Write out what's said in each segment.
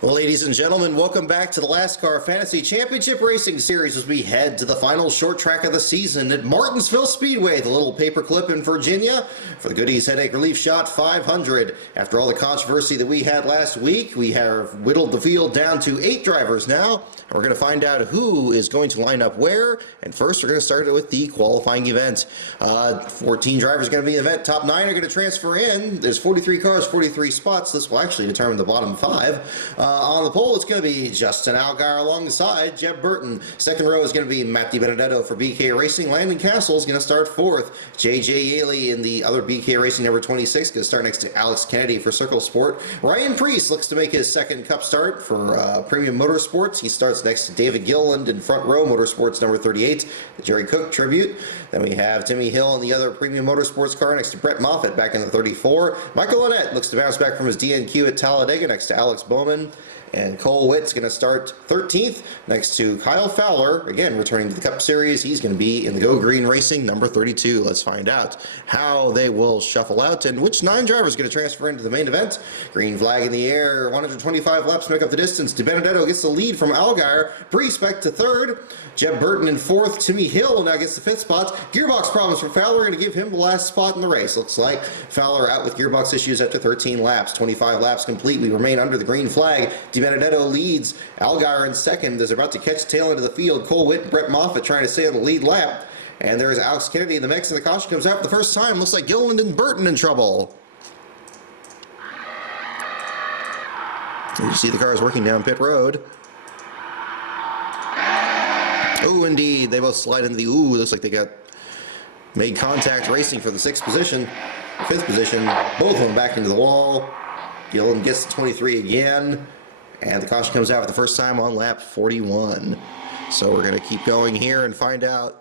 Well, ladies and gentlemen, welcome back to the LASTCAR Fantasy Championship Racing Series as we head to the final short track of the season at Martinsville Speedway, the little paperclip in Virginia, for the Goodies Headache Relief Shot 500. After all the controversy that we had last week, we have whittled the field down to 8 drivers now, and we're going to find out who is going to line up where. And first, we're going to start it with the qualifying event. 14 drivers are going to be in the event. Top 9 are going to transfer in. There's 43 cars, 43 spots. This will actually determine the bottom 5. On the pole, it's going to be Justin Allgaier alongside Jeb Burton. Second row is going to be Matt DiBenedetto for BK Racing. Landon Castle is going to start 4th. JJ Yaley in the other BK Racing number 26 going to start next to Alex Kennedy for Circle Sport. Ryan Preece looks to make his second Cup start for Premium Motorsports. He starts next to David Gilliland in Front Row Motorsports number 38, the Jerry Cook tribute. Then we have Timmy Hill in the other Premium Motorsports car next to Brett Moffitt back in the 34. Michael Annett looks to bounce back from his DNQ at Talladega next to Alex Bowman. And Cole Witt's going to start 13th next to Kyle Fowler, again returning to the Cup Series. He's going to be in the Go Green Racing number 32. Let's find out how they will shuffle out and which 9 drivers are going to transfer into the main event. Green flag in the air, 125 laps to make up the distance. DiBenedetto gets the lead from Allgaier. Preece back to 3rd. Jeb Burton in 4th. Timmy Hill now gets the 5th spot. Gearbox problems for Fowler, going to give him the last spot in the race. Looks like Fowler out with gearbox issues after 13 laps. 25 laps complete. We remain under the green flag. DiBenedetto leads. Allgaier in 2nd is about to catch the tail end of the field. Cole Witt and Brett Moffitt trying to stay on the lead lap. And there's Alex Kennedy in the mix, and the caution comes out for the first time. Looks like Gilliland and Burton in trouble. You see the cars working down pit road. Oh, indeed. They both slide into the... Ooh, looks like they got made contact racing for the 6th position. 5th position. Both of them back into the wall. Gilliland gets to 23 again. And the caution comes out for the first time on lap 41. So we're going to keep going here and find out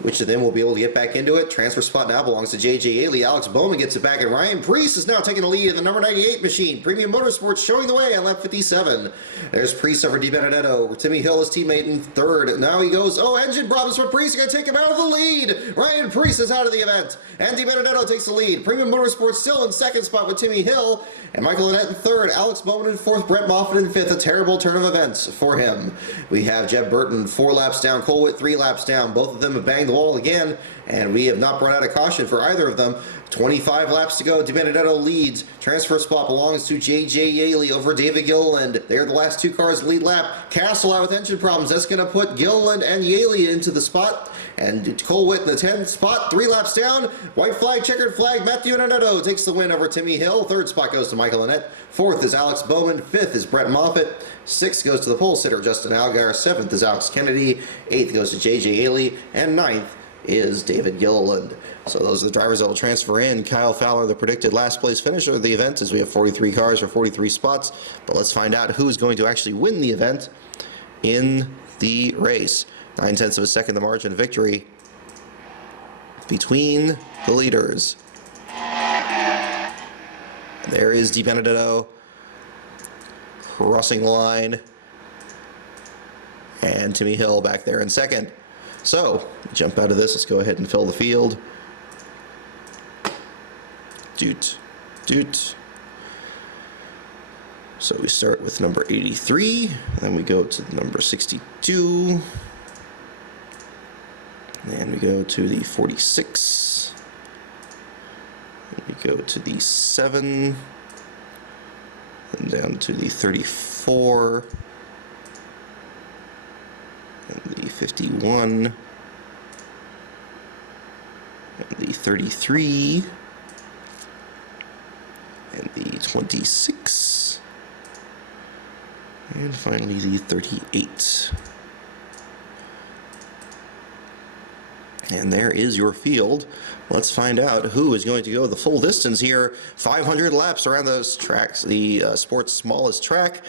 which of them will be able to get back into it. Transfer spot now belongs to JJ Yaley. Alex Bowman gets it back, and Ryan Preece is now taking the lead in the number 98 machine. Premium Motorsports showing the way on lap 57. There's Preece over DiBenedetto. Timmy Hill, his teammate, in 3rd. Now he goes, oh, engine problems for Preece. Going to take him out of the lead. Ryan Preece is out of the event, and DiBenedetto takes the lead. Premium Motorsports still in 2nd spot with Timmy Hill, and Michael Annett in 3rd. Alex Bowman in 4th. Brett Moffitt in 5th. A terrible turn of events for him. We have Jeb Burton 4 laps down. Cole Witt 3 laps down. Both of them have banged the wall again, and we have not brought out a caution for either of them. 25 laps to go. DiBenedetto leads. Transfer spot belongs to JJ Yaley over David Gilliland. They're the last 2 cars lead lap. Castle out with engine problems. That's going to put Gilliland and Yaley into the spot. And Cole Witt in the 10th spot. 3 laps down. White flag, checkered flag. Matt DiBenedetto takes the win over Timmy Hill. 3rd spot goes to Michael Annett. 4th is Alex Bowman. 5th is Brett Moffitt. 6th goes to the pole sitter Justin Allgaier. 7th is Alex Kennedy. 8th goes to JJ Yaley. And 9th is David Gilliland. So those are the drivers that will transfer in. Kyle Fowler, the predicted last place finisher of the event, as we have 43 cars for 43 spots. But let's find out who's going to actually win the event in the race. 9/10 of a second the margin of victory between the leaders. There is DiBenedetto crossing the line, and Timmy Hill back there in 2nd. So, jump out of this. Let's go ahead and fill the field. Doot, doot. So we start with number 83, then we go to number 62, and we go to the 46, and we go to the 7, and down to the 34, and the 51, and the 33, and the 26, and finally the 38. And there is your field. Let's find out who is going to go the full distance here. 500 laps around those tracks, the sport's smallest track.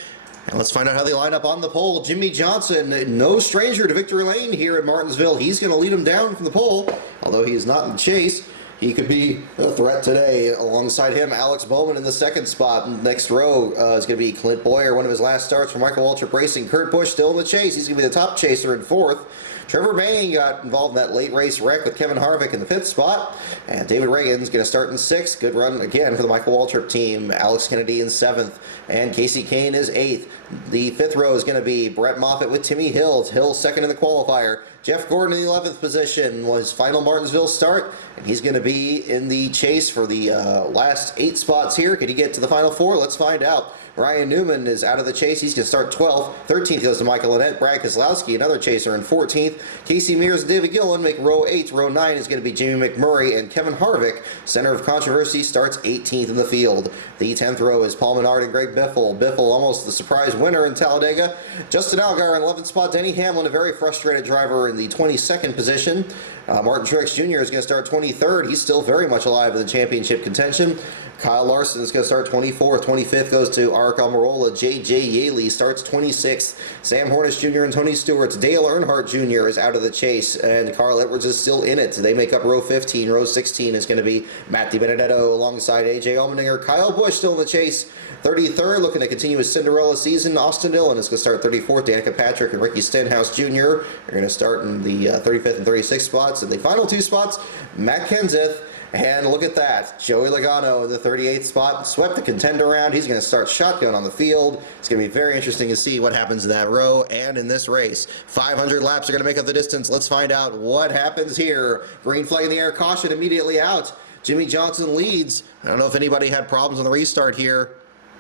And let's find out how they line up on the pole. Jimmie Johnson, no stranger to victory lane here at Martinsville. He's going to lead him down from the pole, although he is not in the chase. He could be a threat today. Alongside him, Alex Bowman in the second spot. Next row is going to be Clint Boyer, one of his last starts for Michael Waltrip Racing. Kurt Busch still in the chase. He's going to be the top chaser in fourth. Trevor Bayne got involved in that late race wreck with Kevin Harvick in the fifth spot. And David Reagan's going to start in sixth. Good run again for the Michael Waltrip team. Alex Kennedy in seventh. And Casey Kane is eighth. The fifth row is going to be Brett Moffitt with Timmy Hill. Hill second in the qualifier. Jeff Gordon in the 11th position was final Martinsville start, and he's going to be in the chase for the last 8 spots here. Could he get to the final 4? Let's find out. Ryan Newman is out of the chase. He's going to start 12th. 13th goes to Michael Lynette. Brad Keselowski, another chaser, in 14th. Casey Mears and David Gillen make row 8. Row 9 is going to be Jamie McMurray, and Kevin Harvick, center of controversy, starts 18th in the field. The 10th row is Paul Menard and Greg Biffle. Biffle almost the surprise winner in Talladega. Justin Allgaier in 11th spot. Denny Hamlin, a very frustrated driver, in the 22nd position. Martin Truex Jr. is going to start 23rd. He's still very much alive in the championship contention. Kyle Larson is going to start 24th. 25th goes to Aric Almirola. J.J. Yaley starts 26th. Sam Hornish Jr. and Tony Stewart. Dale Earnhardt Jr. is out of the chase, and Carl Edwards is still in it. They make up row 15. Row 16 is going to be Matt DiBenedetto alongside A.J. Allmendinger. Kyle Busch still in the chase. 33rd, looking to continue his Cinderella season. Austin Dillon is going to start 34th. Danica Patrick and Ricky Stenhouse Jr. are going to start in the 35th and 36th spots. In the final 2 spots, Matt Kenseth. And look at that, Joey Logano in the 38th spot, swept the contender round. He's going to start shotgun on the field. It's going to be very interesting to see what happens in that row and in this race. 500 laps are going to make up the distance. Let's find out what happens here. Green flag in the air, caution immediately out. Jimmie Johnson leads. I don't know if anybody had problems on the restart here.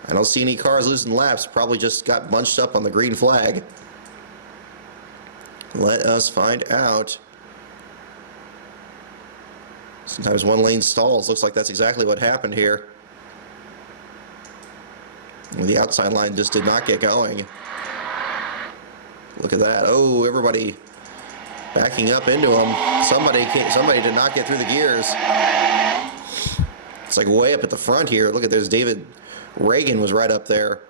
I don't see any cars losing laps. Probably just got bunched up on the green flag. Let us find out. Sometimes one lane stalls. Looks like that's exactly what happened here. The outside line just did not get going. Look at that. Oh, everybody backing up into him. Somebody did not get through the gears. It's like way up at the front here. Look at, there's David Reagan was right up there.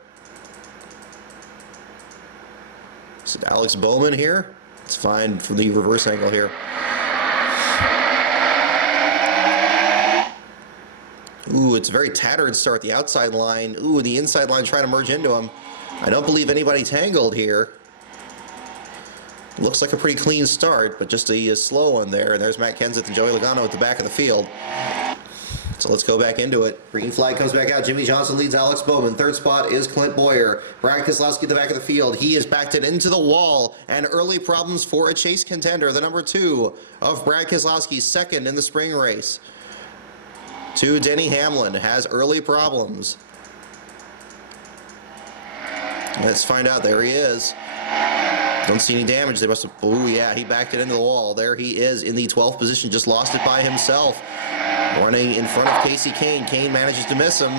Is it Alex Bowman here? It's fine from the reverse angle here. Ooh, it's a very tattered start. The outside line. Ooh, the inside line trying to merge into him. I don't believe anybody tangled here. Looks like a pretty clean start, but just a slow one there. And there's Matt Kenseth and Joey Logano at the back of the field. So let's go back into it. Green flag comes back out. Jimmie Johnson leads Alex Bowman. Third spot is Clint Boyer. Brad Keselowski at the back of the field. He has backed it into the wall, and early problems for a chase contender. The number 2 of Brad Keselowski, second in the spring race. To Denny Hamlin, has early problems. Let's find out. There he is. Don't see any damage. They must have. Oh yeah, he backed it into the wall. There he is in the 12th position. Just lost it by himself. Running in front of Casey Kane. Kane manages to miss him.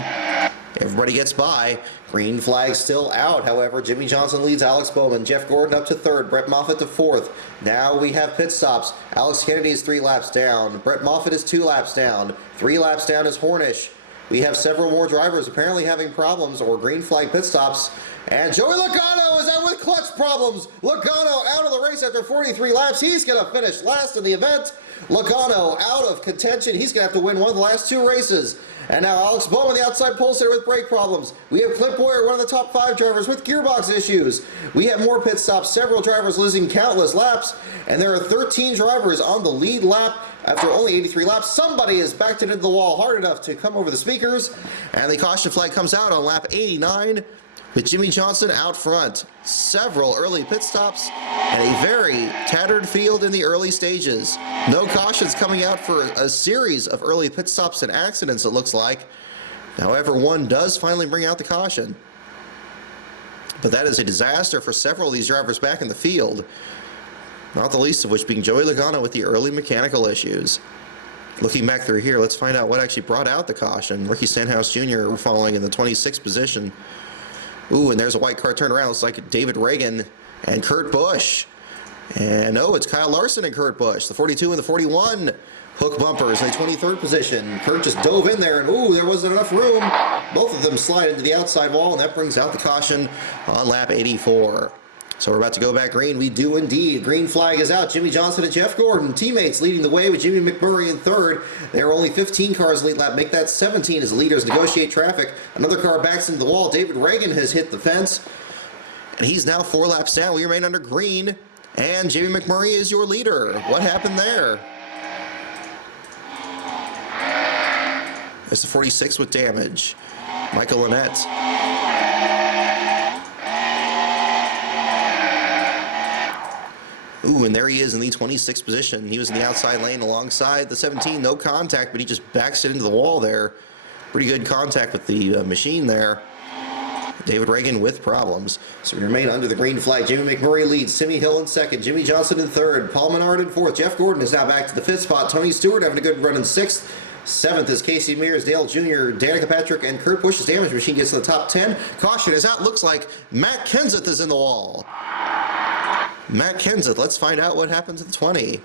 Everybody gets by. Green flag still out. However, Jimmie Johnson leads Alex Bowman. Jeff Gordon up to 3rd. Brett Moffitt to 4th. Now we have pit stops. Alex Kennedy is 3 laps down. Brett Moffitt is 2 laps down. 3 laps down is Hornish. We have several more drivers apparently having problems or green flag pit stops. And Joey Logano is out with clutch problems. Logano out of the race after 43 laps. He's going to finish last in the event. Logano out of contention. He's going to have to win one of the last 2 races. And now Alex Bowman, the outside pole sitter, with brake problems. We have Clint Boyer, one of the top 5 drivers, with gearbox issues. We have more pit stops, several drivers losing countless laps, and there are 13 drivers on the lead lap after only 83 laps. Somebody has backed it into the wall hard enough to come over the speakers, and the caution flag comes out on lap 89 with Jimmie Johnson out front. Several early pit stops and a very tattered field in the early stages. No cautions coming out for a series of early pit stops and accidents, it looks like. However, one does finally bring out the caution. But that is a disaster for several of these drivers back in the field. Not the least of which being Joey Logano with the early mechanical issues. Looking back through here, let's find out what actually brought out the caution. Ricky Stenhouse Jr. following in the 26th position. Ooh, and there's a white car turnaround. Looks like David Reagan and Kurt Busch. And oh, it's Kyle Larson and Kurt Busch. The 42 and the 41 hook bumpers in the 23rd position. Kurt just dove in there, and ooh, there wasn't enough room. Both of them slide into the outside wall, and that brings out the caution on lap 84. So we're about to go back green. We do indeed. Green flag is out. Jimmie Johnson and Jeff Gordon, teammates, leading the way with Jimmy McMurray in third. There are only 15 cars lead lap. Make that 17 as the leaders negotiate traffic. Another car backs into the wall. David Reagan has hit the fence, and he's now 4 laps down. We remain under green, and Jimmy McMurray is your leader. What happened there? There's the 46 with damage. Michael Lynette. Ooh, and there he is in the 26th position. He was in the outside lane alongside the 17. No contact, but he just backs it into the wall there. Pretty good contact with the machine there. David Reagan with problems. So we remain under the green flag. Jimmy McMurray leads. Timmy Hill in second. Jimmie Johnson in third. Paul Menard in fourth. Jeff Gordon is now back to the 5th spot. Tony Stewart having a good run in 6th. 7th is Casey Mears, Dale Jr., Danica Patrick, and Kurt Busch's damage machine gets in the top 10. Caution is out. Looks like Matt Kenseth is in the wall. Matt Kenseth, let's find out what happened to the 20.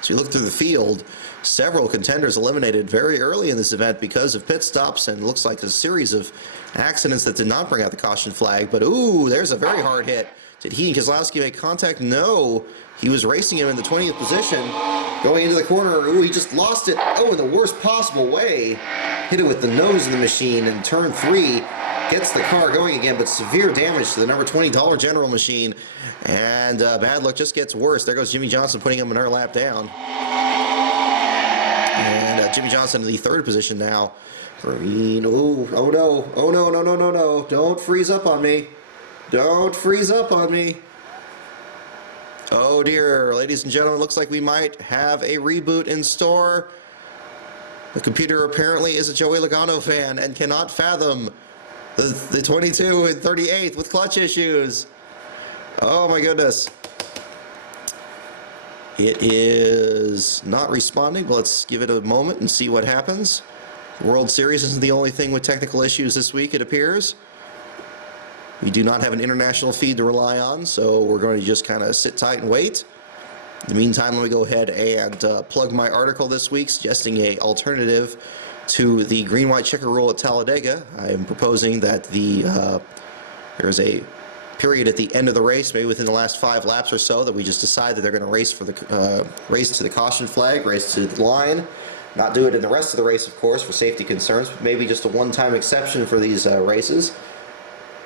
So you look through the field, several contenders eliminated very early in this event because of pit stops, and it looks like a series of accidents that did not bring out the caution flag. But ooh, there's a very hard hit. Did he and Keselowski make contact? No. He was racing him in the 20th position. Going into the corner, ooh, he just lost it. Oh, in the worst possible way. Hit it with the nose of the machine in turn 3. Gets the car going again, but severe damage to the number 20 Dollar General machine. And bad luck just gets worse. There goes Jimmie Johnson putting him another lap down. And Jimmie Johnson in the 3rd position now. Green, ooh, oh no, oh no, no, no, no, no. Don't freeze up on me. Don't freeze up on me. Oh dear, ladies and gentlemen, looks like we might have a reboot in store. The computer apparently is a Joey Logano fan and cannot fathom the 22 and 38th with clutch issues. Oh my goodness. It is not responding, but let's give it a moment and see what happens. The World Series isn't the only thing with technical issues this week, it appears. We do not have an international feed to rely on, so we're going to just kind of sit tight and wait. In the meantime, let me go ahead and plug my article this week suggesting an alternative to the green-white checker rule at Talladega. I am proposing that there's a period at the end of the race, maybe within the last 5 laps or so, that we just decide that they're going to race for the race to the caution flag, race to the line. Not do it in the rest of the race, of course, for safety concerns, but maybe just a one-time exception for these races.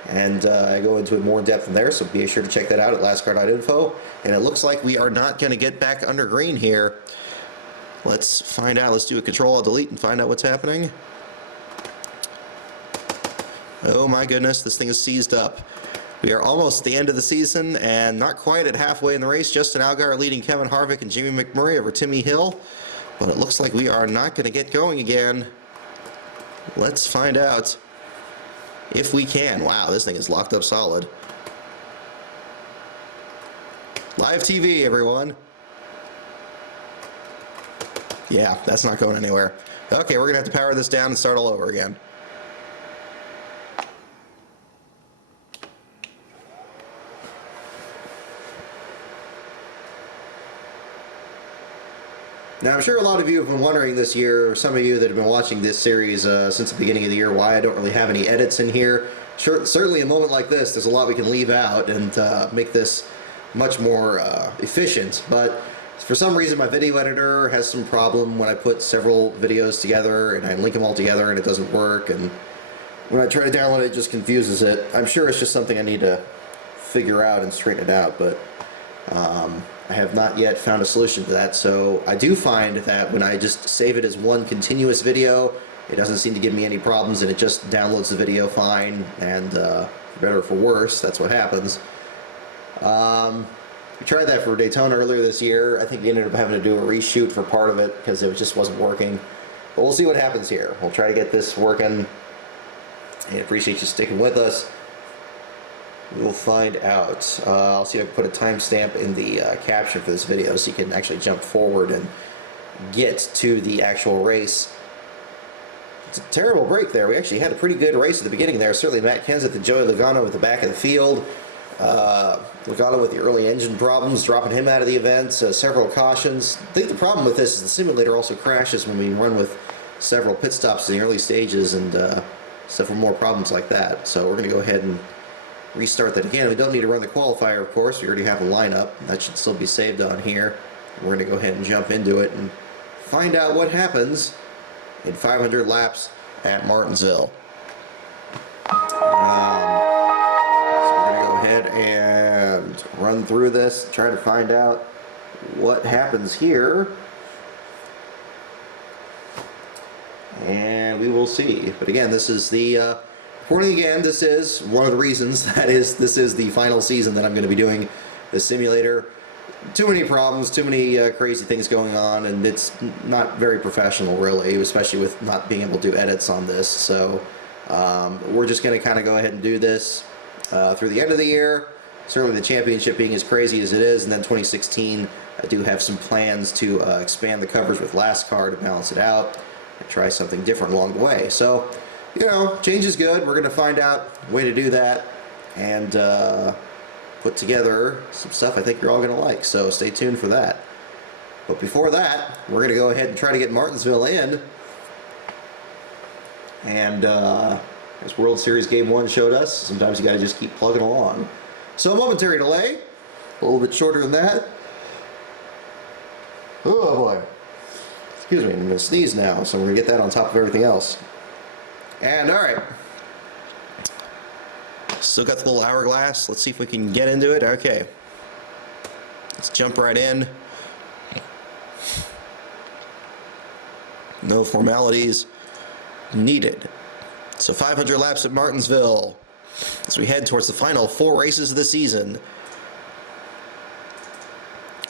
And I go into it more in depth in there, so be sure to check that out at LASTCAR.info. And it looks like we are not going to get back under green here. Let's find out. Let's do a Control-Alt-Delete and find out what's happening. Oh my goodness, this thing is seized up. We are almost at the end of the season and not quite at halfway in the race. Justin Allgaier leading Kevin Harvick and Jimmy McMurray over Timmy Hill. But it looks like we are not going to get going again. Let's find out if we can. Wow, this thing is locked up solid. Live TV, everyone. Yeah, that's not going anywhere. Okay, we're going to have to power this down and start all over again. Now, I'm sure a lot of you have been wondering this year, or some of you that have been watching this series since the beginning of the year, why I don't really have any edits in here. Sure, certainly a moment like this, there's a lot we can leave out and make this much more efficient. But for some reason, my video editor has some problem when I put several videos together and I link them all together and it doesn't work. And when I try to download it, it just confuses it. I'm sure it's just something I need to figure out and straighten it out, but I have not yet found a solution to that. So I do find that when I just save it as one continuous video, it doesn't seem to give me any problems and it just downloads the video fine, and for better or for worse, that's what happens. We tried that for Daytona earlier this year. I think we ended up having to do a reshoot for part of it because it just wasn't working. But we'll see what happens here. We'll try to get this working. I appreciate you sticking with us. We'll find out. I'll see if I can put a timestamp in the caption for this video so you can actually jump forward and get to the actual race. It's a terrible break there. We actually had a pretty good race at the beginning there. Certainly Matt Kenseth and Joey Logano at the back of the field. Logano with the early engine problems, dropping him out of the event. Several cautions. I think the problem with this is the simulator also crashes when we run with several pit stops in the early stages, and several more problems like that. So we're going to go ahead and restart that again. We don't need to run the qualifier, of course. We already have a lineup. That should still be saved on here. We're going to go ahead and jump into it and find out what happens in 500 laps at Martinsville. So we're going to go ahead and run through this, try to find out what happens here. And we will see. But again, this is the reporting again. This is one of the reasons this is the final season that I'm going to be doing the simulator. Too many problems, too many crazy things going on, and it's not very professional, really, especially with not being able to do edits on this. So we're just going to kind of go ahead and do this through the end of the year. Certainly the championship being as crazy as it is, and then 2016, I do have some plans to expand the coverage with LASTCAR to balance it out and try something different along the way. So, you know, change is good. We're going to find out a way to do that and put together some stuff I think you're all going to like. So stay tuned for that. But before that, we're going to go ahead and try to get Martinsville in. And as World Series Game 1 showed us, sometimes you got to just keep plugging along. So a momentary delay, a little bit shorter than that. Oh boy. Excuse me, I'm going to sneeze now, so I'm going to get that on top of everything else. And alright. Still got the little hourglass. Let's see if we can get into it. Okay. Let's jump right in. No formalities needed. So 500 laps at Martinsville as we head towards the final 4 races of the season.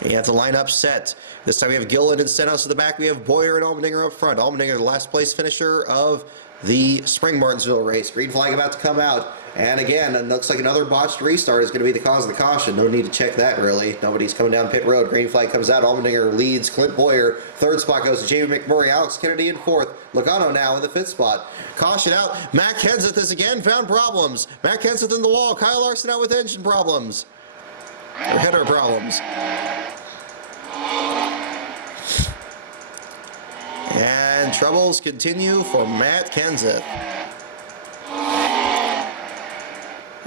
We have the lineup set. This time we have Gillen and Stenhouse at the back. We have Boyer and Allmendinger up front. Allmendinger, the last place finisher of the spring Martinsville race. Green flag about to come out. And again, it looks like another botched restart is going to be the cause of the caution. No need to check that, really. Nobody's coming down pit road. Green flag comes out. Allmendinger leads. Clint Boyer. 3rd spot goes to Jamie McMurray. Alex Kennedy in 4th. Logano now in the 5th spot. Caution out. Matt Kenseth has again found problems. Matt Kenseth in the wall. Kyle Larson out with engine problems. Or header problems. And troubles continue for Matt Kenseth.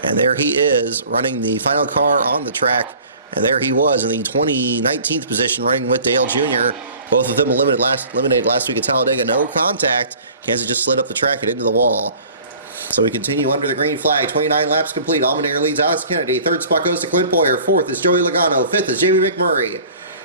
And there he is running the final car on the track. And there he was in the 19th position running with Dale Jr. Both of them eliminated last week at Talladega. No contact. Kenseth just slid up the track and into the wall. So we continue under the green flag. 29 laps complete. Allmendinger leads Alex Kennedy. 3rd spot goes to Clint Boyer. 4th is Joey Logano. 5th is Jamie McMurray.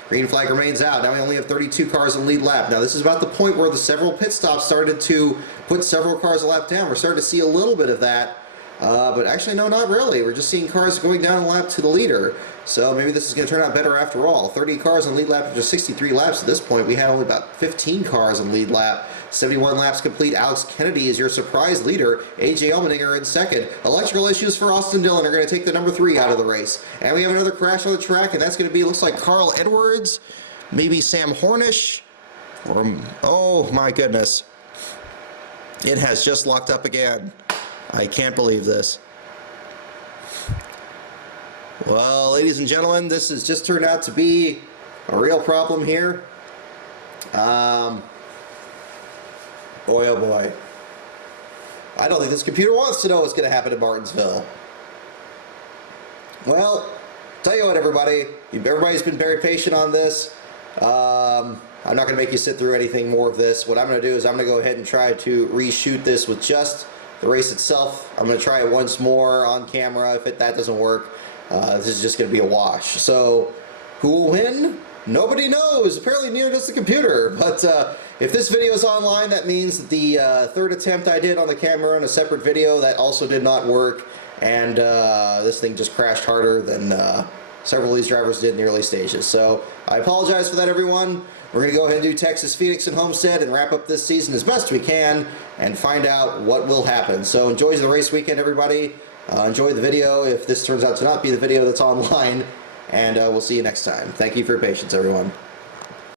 Green flag remains out. Now we only have 32 cars in lead lap. Now this is about the point where the several pit stops started to put several cars a lap down. We're starting to see a little bit of that. But actually, no, not really. We're just seeing cars going down a lap to the leader. So maybe this is going to turn out better after all. 30 cars in lead lap after 63 laps at this point. We had only about 15 cars in lead lap. 71 laps complete. Alex Kennedy is your surprise leader. A.J. Allmendinger in 2nd. Electrical issues for Austin Dillon are going to take the number 3 out of the race. And we have another crash on the track, and that's going to be, looks like Carl Edwards, maybe Sam Hornish, or, oh my goodness. It has just locked up again. I can't believe this. Well, ladies and gentlemen, this has just turned out to be a real problem here. Boy, oh boy. I don't think this computer wants to know what's going to happen at Martinsville. Well, tell you what, everybody. Everybody's been very patient on this. I'm not going to make you sit through anything more of this. What I'm going to do is I'm going to go ahead and try to reshoot this with just the race itself. I'm going to try it once more on camera. If that doesn't work, this is just going to be a wash. So, who will win? Nobody knows. Apparently neither does the computer. But if this video is online, that means that the 3rd attempt I did on the camera on a separate video, that also did not work. And this thing just crashed harder than several of these drivers did in the early stages. So I apologize for that, everyone. We're going to go ahead and do Texas, Phoenix, and Homestead and wrap up this season as best we can and find out what will happen. So enjoy the race weekend, everybody. Enjoy the video if this turns out to not be the video that's online. And we'll see you next time. Thank you for your patience, everyone.